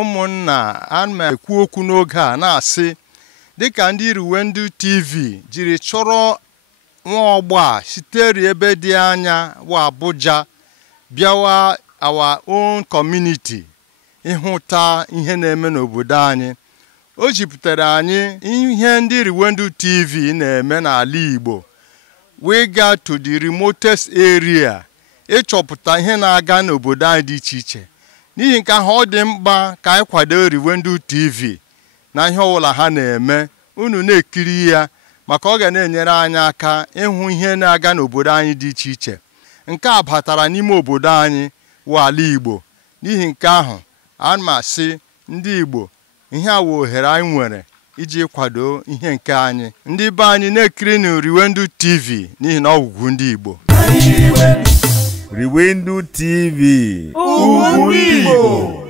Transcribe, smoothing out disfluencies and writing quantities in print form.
ụmụnna ana ekwu okwu n'oge a na-asị dịka ndị Riwendu TV jiri chọrọ nwa ọgba sitere ebe dị anya wa Abuja bịawa our own community ịhụta ihe na-eme n'obodo anyị. O jipụtara anyị ihe ndị Riwendu TV na-eme n'ala Igbo. We got to the remotest area ịchọpụta ihe na-aga n'obodo anyị dị iche iche. N'ihi nke ahụ ọ dị mkpa ka anyị kwado Riwendu TV na ihe ọbụla ha na-eme. Unu na-ekiri ya maka ọ ga na-enyere anyị aka ịhụ ihe na-aga n'obodo anyị dị iche iche. Nke a batara n'ime obodo anyị wụ ala Igbo. N'ihi nke ahụ ana m asị ndị Igbo ihe a wụ ohere anyị nwere iji kwado ihe nke anyị. Ndị be anyị na-ekiri na Riwendu TV n'ihi na ọ ugwu ndị Igbo. Riwendu TV, ugwu ndị Igbo.